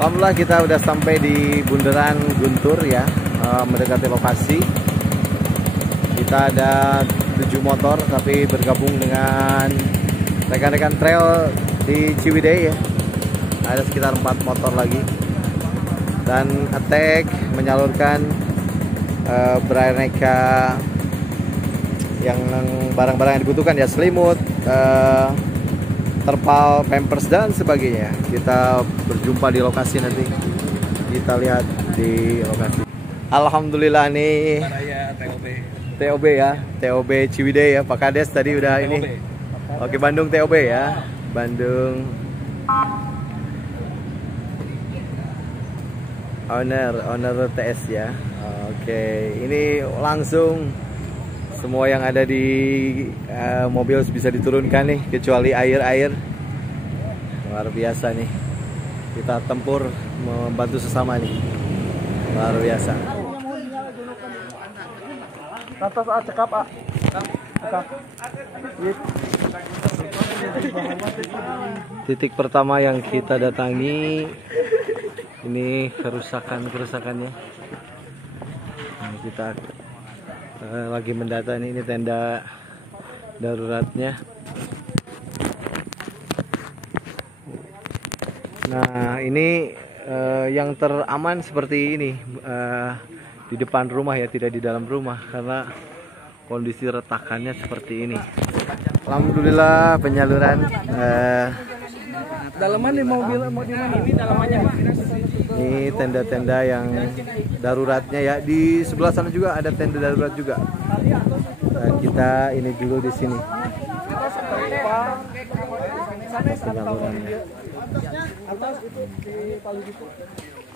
Alhamdulillah kita udah sampai di Bundaran Guntur ya, mendekati lokasi. Kita ada 7 motor tapi bergabung dengan rekan-rekan trail di Ciwidey ya. Ada sekitar 4 motor lagi. Dan Attack menyalurkan beraneka yang barang-barang yang dibutuhkan ya, selimut, terpal, pampers dan sebagainya. Kita berjumpa di lokasi nanti. Kita lihat di lokasi. Alhamdulillah nih. TOB ya, TOB Ciwidey ya. Pak Kades tadi udah ini. Oke, Bandung TOB ya. Bandung. Owner TS ya. Oke, ini langsung semua yang ada di mobil bisa diturunkan nih, kecuali air. Luar biasa nih. Kita tempur membantu sesama nih. Luar biasa. Atas cekap Titik pertama yang kita datangi ini kerusakannya. Nah, kita lagi mendata nih, ini tenda daruratnya. Nah ini yang teraman seperti ini, di depan rumah ya, tidak di dalam rumah karena kondisi retakannya seperti ini. Alhamdulillah penyaluran dalaman di mobil mau di mana? Ini dalamannya Pak. Ini tenda-tenda yang daruratnya ya. Di sebelah sana juga ada tenda darurat juga. Nah, kita ini dulu di sini. Penyalurannya.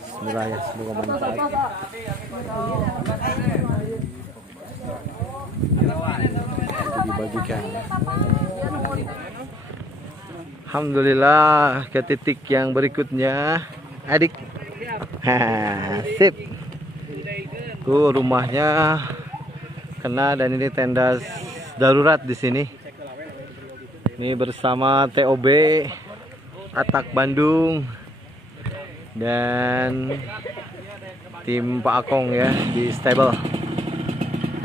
Bismillah ya, semoga manfaat. Dibagikan. Alhamdulillah ke titik yang berikutnya, adik. Sip. Tuh rumahnya kena dan ini tenda darurat di sini. Ini bersama TOB Attack Bandung dan tim Pak Akong ya di stable.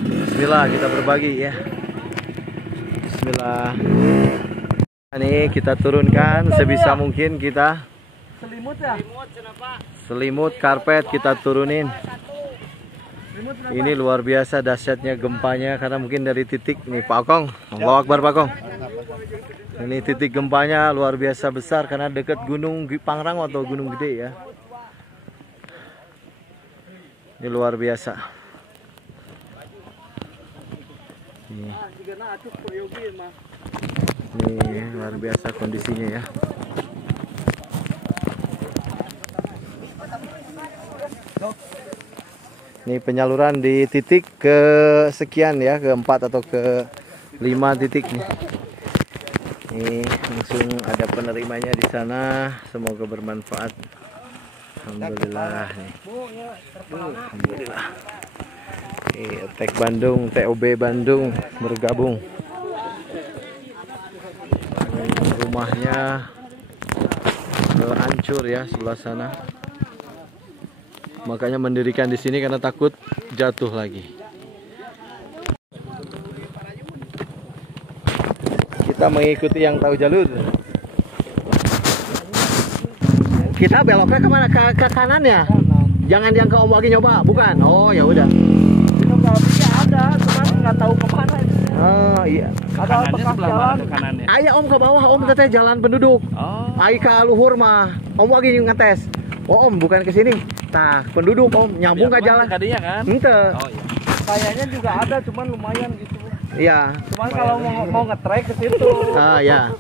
Bismillah kita berbagi ya. Bismillah. Ini kita turunkan sebisa mungkin kita. Selimut ya? Selimut, karpet kita turunin. Ini luar biasa dahsyatnya gempanya karena mungkin dari titik nih Pak Akong. Allahu Akbar Pak Akong. Ini titik gempanya luar biasa besar karena dekat Gunung Pangrango atau Gunung Gede ya. Ini luar biasa. Ini luar biasa kondisinya ya. Ini penyaluran di titik ke sekian ya, ke-4 atau ke-5 titik nih. Ini langsung ada penerimanya di sana. Semoga bermanfaat. Alhamdulillah nih. Alhamdulillah. Attack Bandung, TOB Bandung bergabung. Rumahnya hancur ya sebelah sana. Makanya mendirikan di sini karena takut jatuh lagi. Kita mengikuti yang tahu jalur. Kita beloknya kemana? Ke kanan ya? Jangan yang ke Om lagi nyoba, bukan? Oh ya udah. Ada, cuman nggak tahu kemana. Oh iya. Ada bekas jalan. Ayah Om ke bawah, Om teteh jalan penduduk. Oh. Ayah ke luhur mah. Om lagi ngetes. Oh Om bukan ke sini. Nah penduduk Om nyambung ke jalan. Tadinya kan? Ente. Oh iya. Kayaknya juga ada, cuman lumayan gitu. Iya. Cuman kalau mau nge-trek ke situ. Ah ya.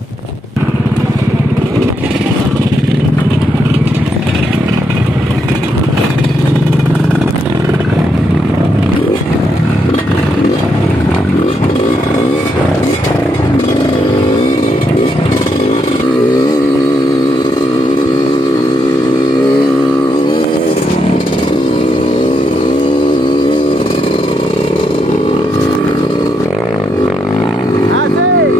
Asik.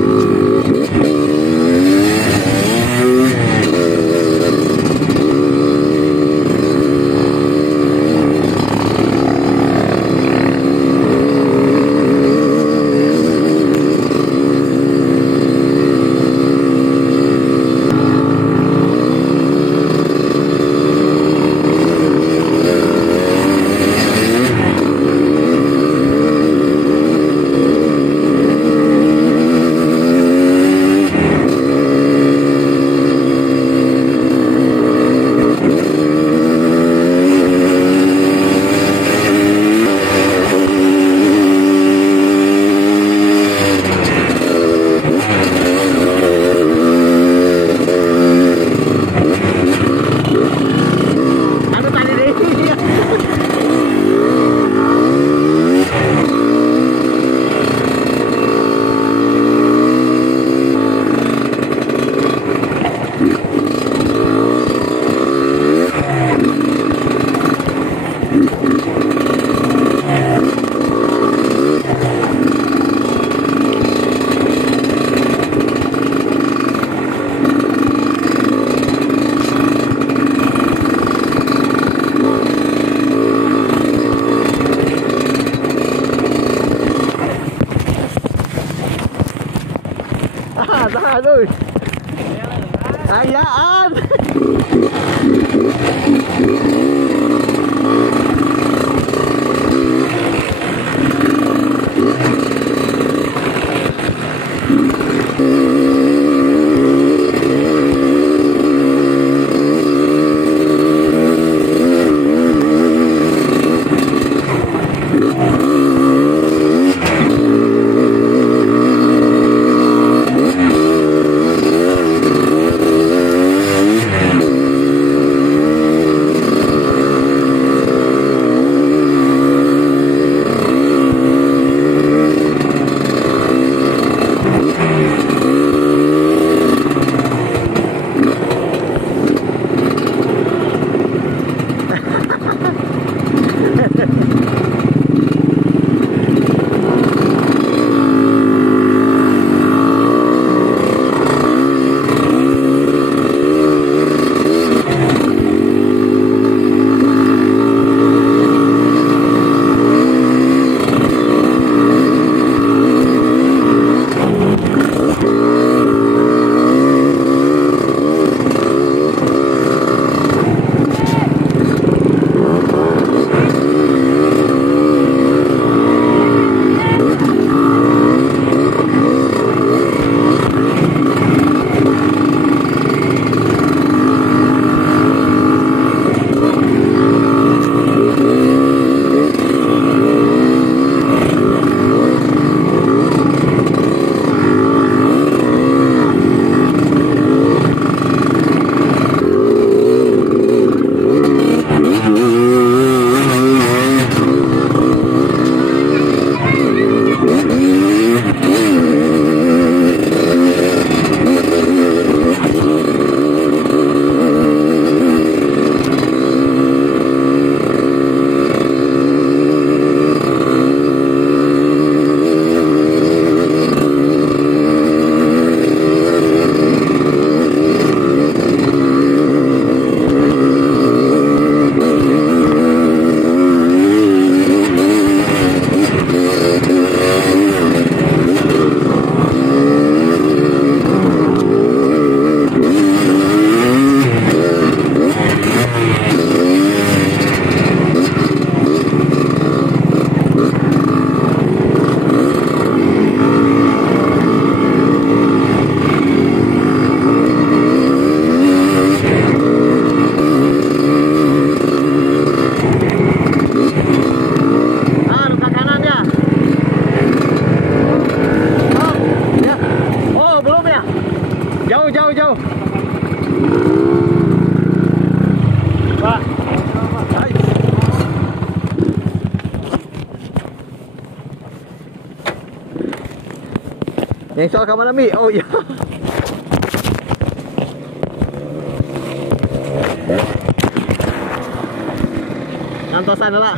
banget. Jauh. Pak. Yang soal kamar Mi? Oh iya. Santosan lah.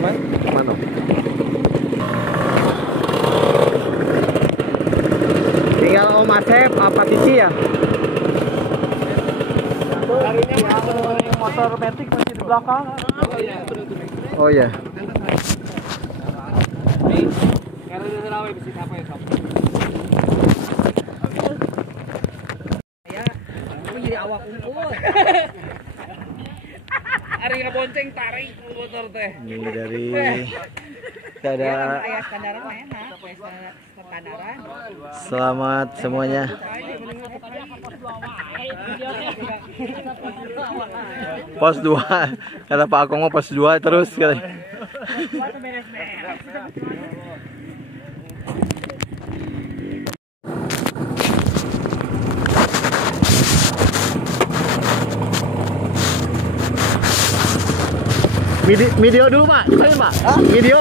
Aman? Mana? Tinggal Om Asep apa Cici ya? Motor metik masih di belakang. Oh iya. Jadi awak unggul. Ari ngabonceng tarik motor teh. Ini dari kita ada. Selamat semuanya. Pos 2. Kata Pak Akong mau pos 2 terus kali. Video dulu Pak, saya Pak. Video.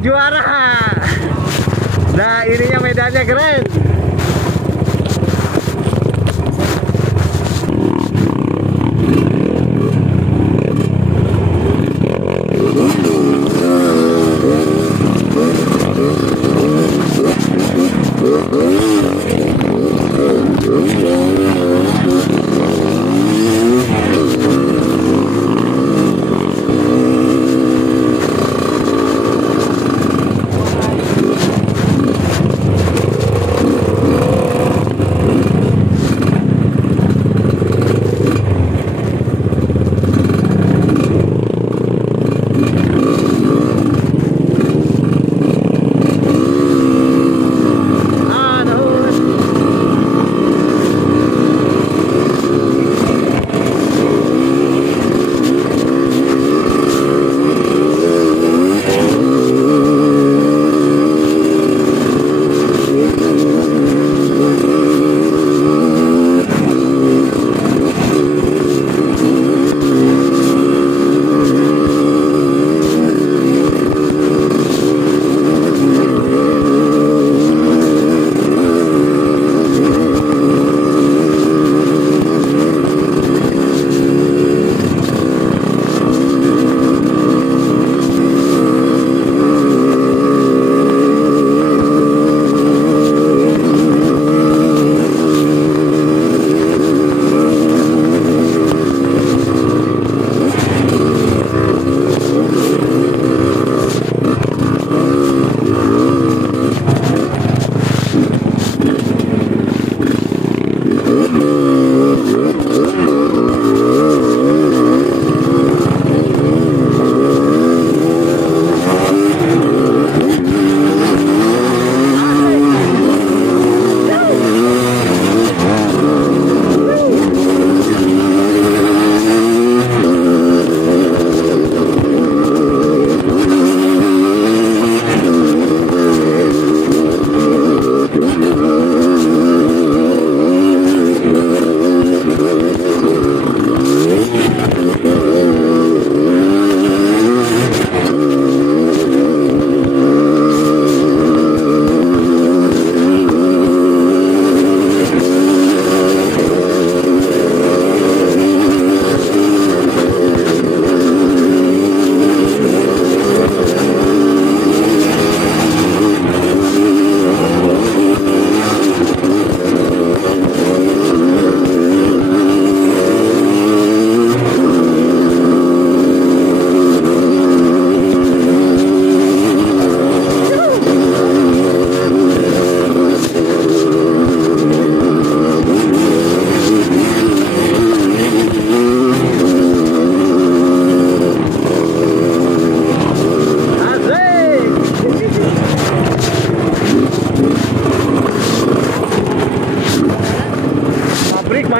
juara. Nah, ininya medannya keren.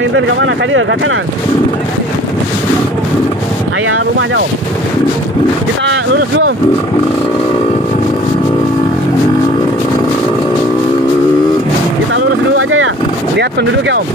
Inten ke mana? Tadi ke kanan. Ayah rumah jauh. Kita lurus dulu. Kita lurus dulu aja ya. Lihat penduduk ya Om.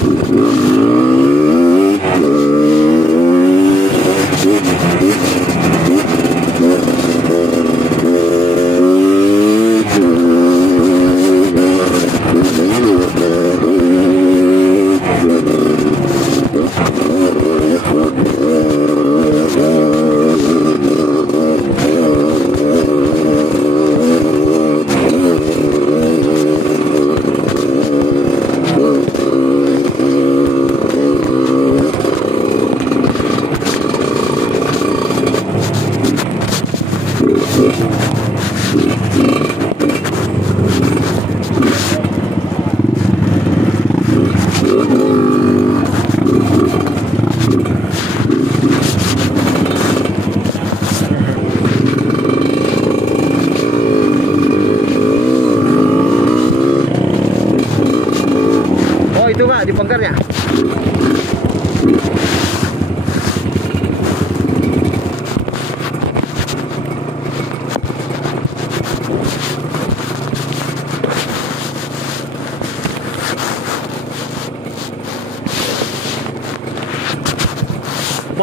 Oh itu Kak, di bongkarnya.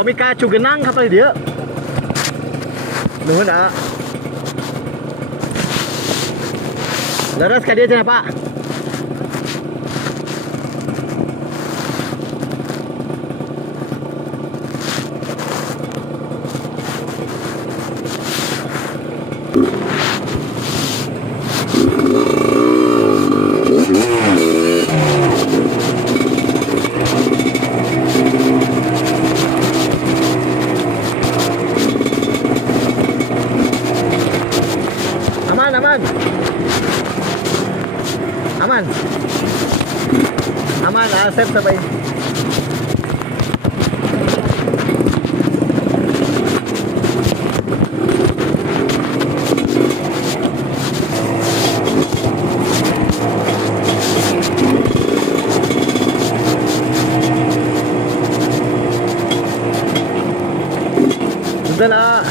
Pemika cugenang kata dia. Nuhun ah. Leres ka dia cina Pak. Aman, aman. Aman. Aman, asep sampai. Sudah lah.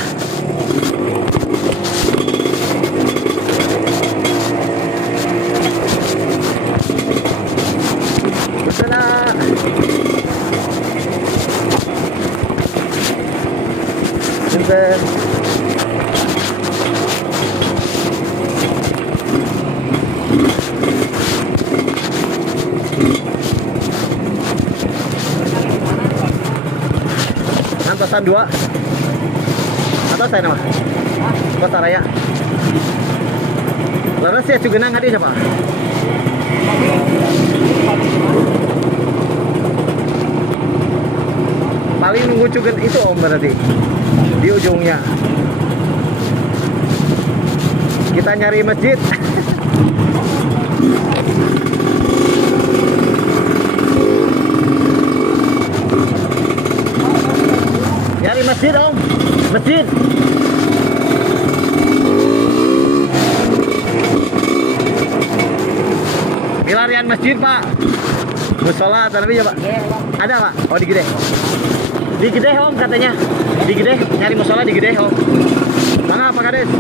Sudah. Antosan 2 atau saya nama Kota Raya leres ya Cugenang hadi siapa paling nunggu Cugen itu om berarti di ujungnya kita nyari masjid. Nyari masjid om, masjid. Milarian masjid pak, musola atau lebih ya pak? Ada pak? Oh di Gede. Di Gede om katanya, di Gede nyari musola di Gede om. Mana Pak Kades?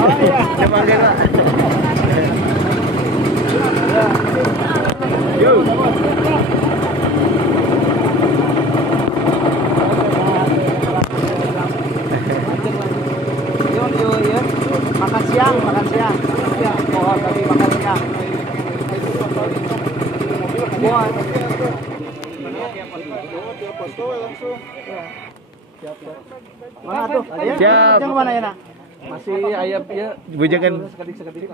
Oh iya. Coba enggak. Yo. Yo. Makan siang. Oh, tadi makan siang. Wah. Mana tuh? Siap. Yang mana ya, Nak? Masih ayam ya. Bujakan Sekedik.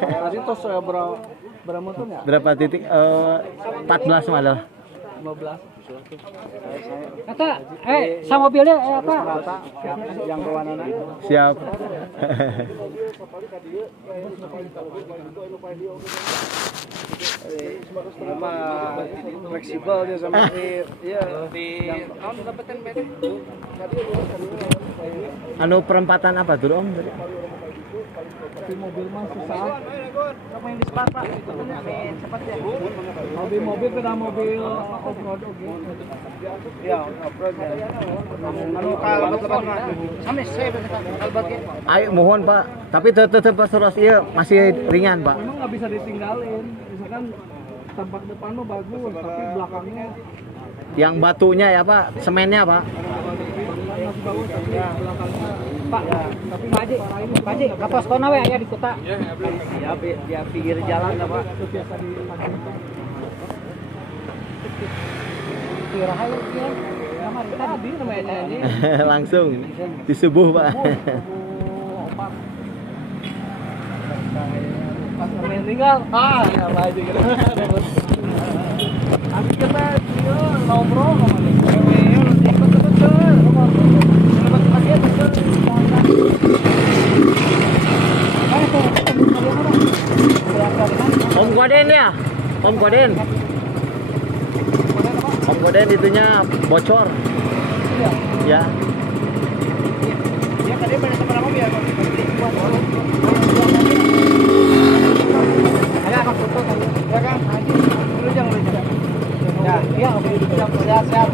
Tadi tos berapa motor ya? berapa titik? 14 malah. 15. Kata, sama mobilnya apa? Yang berwarna Siap. sama fleksibel dia sama iya di tahun dapetin beda. Anu perempatan apa tuh Om? Di mobil mah susah. Kamu yang di sepat Pak, itu kan cepat ya. Mobil beda mobil off-road oke. Iya, off-road ya. Anu kalbat lebat mah. Sampai saya kalbat ya. Ayo mohon Pak, tapi tetap terus iya masih ringan Pak. Memang nggak bisa ditinggalin. Misalkan tampak depan mah bagus, tapi belakangnya Yang batunya ya Pak, semennya Pak. masih bagus, tapi belakangnya Pak, tapi Pak Haji, kapos kona we aya di kota. ya biar pinggir jalan lah Pak. Itu biasa di Kira hayu kieu. Kamar tadi namanya ini. Langsung di subuh Pak. Pas meninggal, ya apa aja gitu. Habis kita ngobrol sama dia. Cewek nanti betul-betul. Selamat pagi betul. Om Goden ya? Om Goden. Om Goden itunya bocor. Ya. Ya tadi pada sama mobil ya. Ada apa foto kan? Ya kan? Lu jangan. Ya, Iya, siap.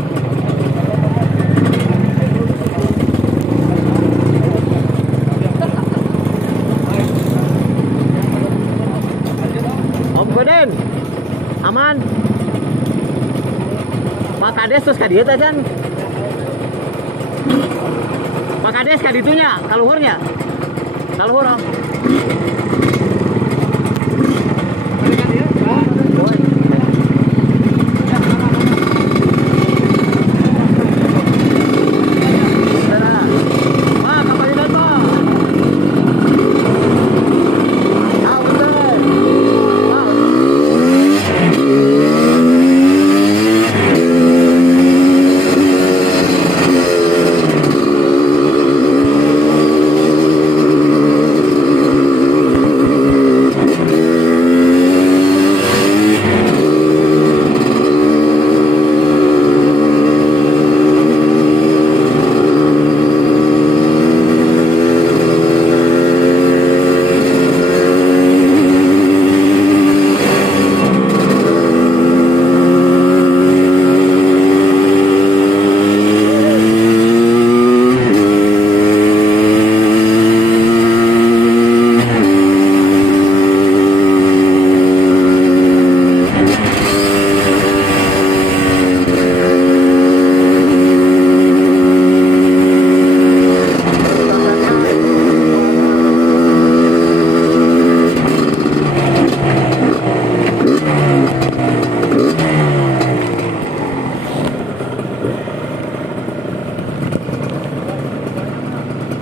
Om Goden. Aman. Pak Kades terus kadieu teh kan? Pak Kades kaditunya, kaluhurnya. Kaluhur Om.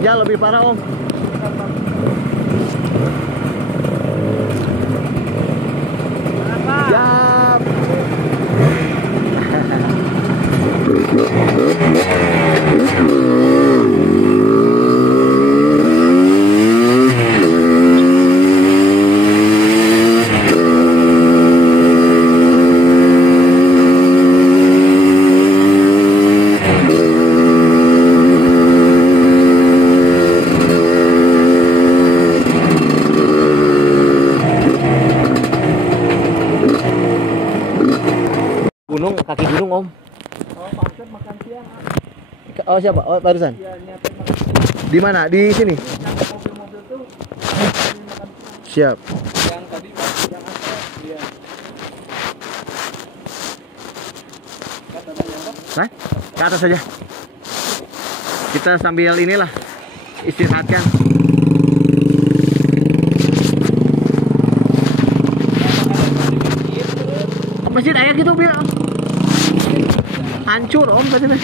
Ya lebih parah Om. Siap. Gunung, kaki gunung Om. Oh, paket makan siang. Oh siapa? Oh barusan. Ya, nyiapin makan siang. Di mana? Di sini. Mobil-mobil Siap. Yang tadi yang atas dia. Hah? Ke atas saja. Kita sambil inilah istirahatkan. Masjid ayah gitu biar hancur om katanya.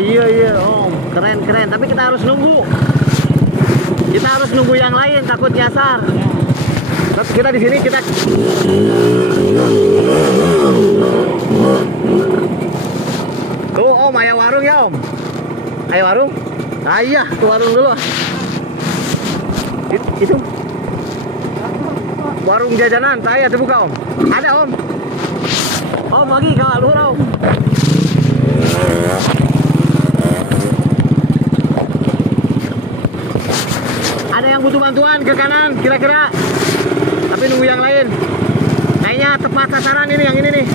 Iya om, keren. Tapi kita harus nunggu. Kita harus nunggu yang lain, takut nyasar. Terus kita di sini kita. Tuh om, ayo warung ya om. Ayo warung. Ah iya, ke warung dulu. Itu warung jajanan, saya terbuka om. Ada om. Om lagi ke luar om. Ada yang butuh bantuan ke kanan kira-kira, tapi nunggu yang lain. Kayaknya tepat sasaran ini, yang ini nih.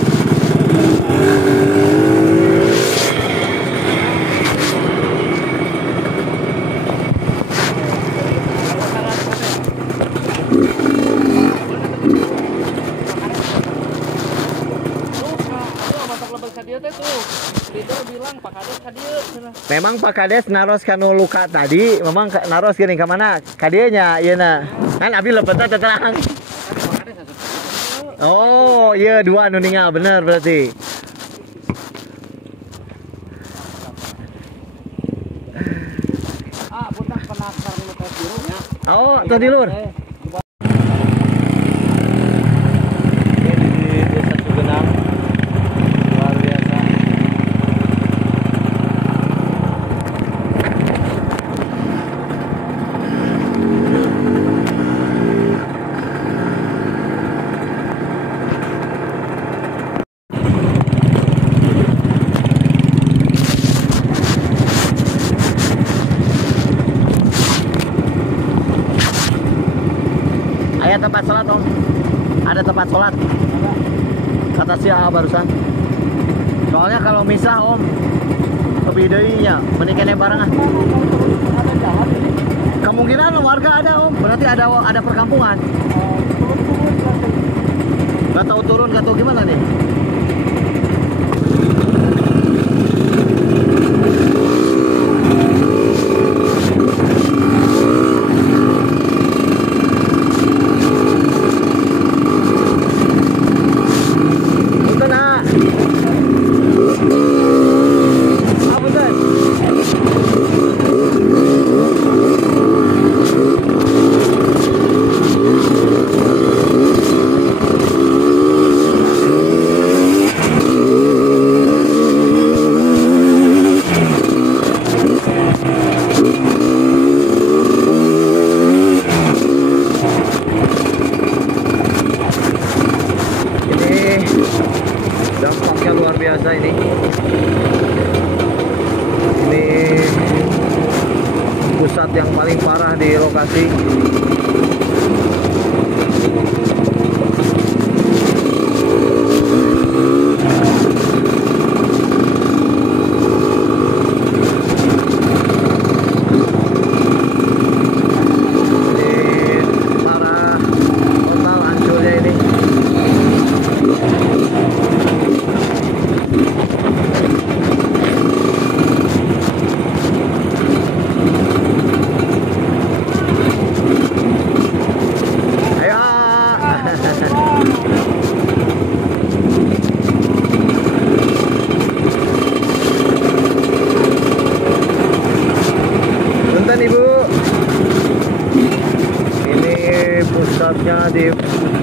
Memang Pak Kades naros kanu luka tadi, memang naros gini ke mana? Kadienya, iya na. Kan abi lepetnya terang. Oh, iya dua anu ningal bener berarti. Ah, bukan penakar luka biru nya. Oh, tuh di luar. Ada tempat sholat om, ada tempat sholat kata si A barusan. Soalnya kalau misah om lebih darinya menikahnya barengan. Kemungkinan warga ada om, berarti ada perkampungan. Gak tahu turun, gak tahu gimana nih. Dampaknya luar biasa ini. Ini pusat yang paling parah di lokasi.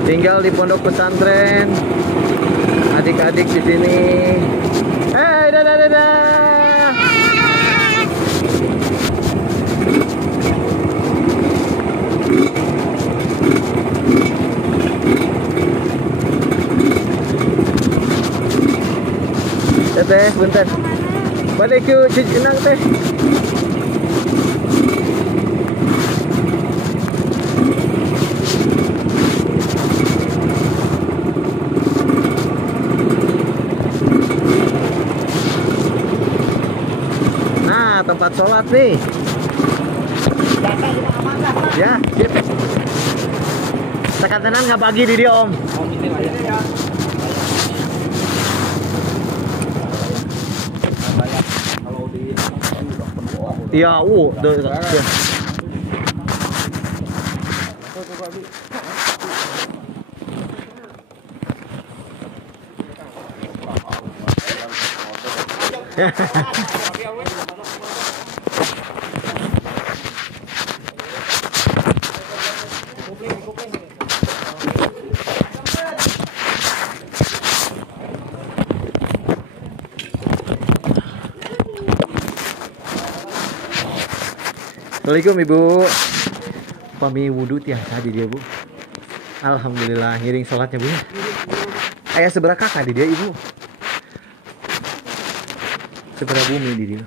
tinggal di pondok pesantren. Adik-adik di sini. Dadah dadah. Teh, bentar. Balik ke jenang teh. Nah, tempat sholat nih. Ya, sip. Tekan-tekan nggak bagi di dia om. Iya, ya. Assalamualaikum Ibu. Pami wudhu tiap tadi dia Bu. Alhamdulillah ngiring sholatnya Bu. Ayah seberapa kakak di dia Ibu. Seberapa bumi di dia.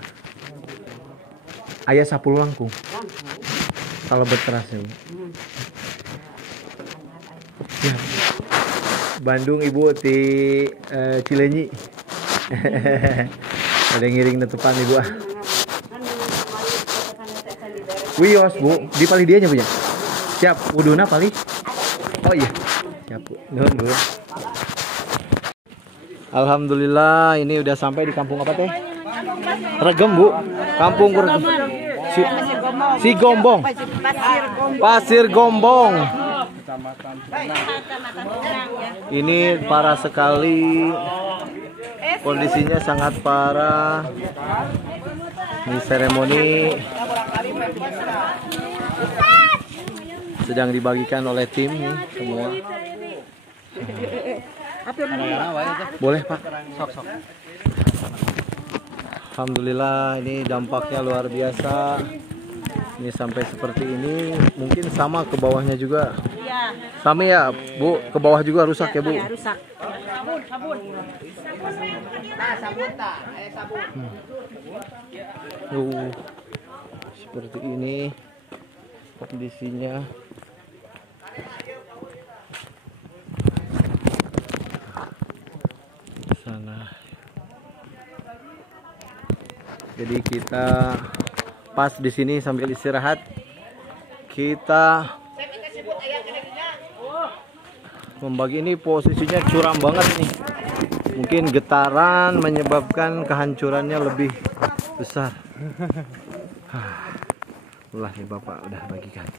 Ayah 10 langkung. Kalau berteras ya Bu. Ya. Bandung Ibu di Cilenyi. Ada ngiring netepan Ibu ah. Wios Bu, di pali dia nya Bu ya. Siap, wuduna pali. Oh iya. Siap Bu. Nuhun Bu. Alhamdulillah ini udah sampai di kampung apa teh? Regem Bu. Kampung Regem. Si Gombong. Pasir Gombong. Ini parah sekali. Kondisinya sangat parah. Ini seremoni sedang dibagikan oleh tim nih semua. Boleh Pak. Sok. Alhamdulillah ini dampaknya luar biasa. Ini sampai seperti ini, mungkin sama ke bawahnya juga. Sama ya Bu, ke bawah juga rusak ya Bu. Rusak. Sabun. Nah, sabun tak? Sabun. Seperti ini kondisinya. Sana. Jadi kita pas di sini sambil istirahat, kita membagi. Ini posisinya curam banget nih. Mungkin getaran menyebabkan kehancurannya lebih besar. Ulah nih Bapak udah bagikan.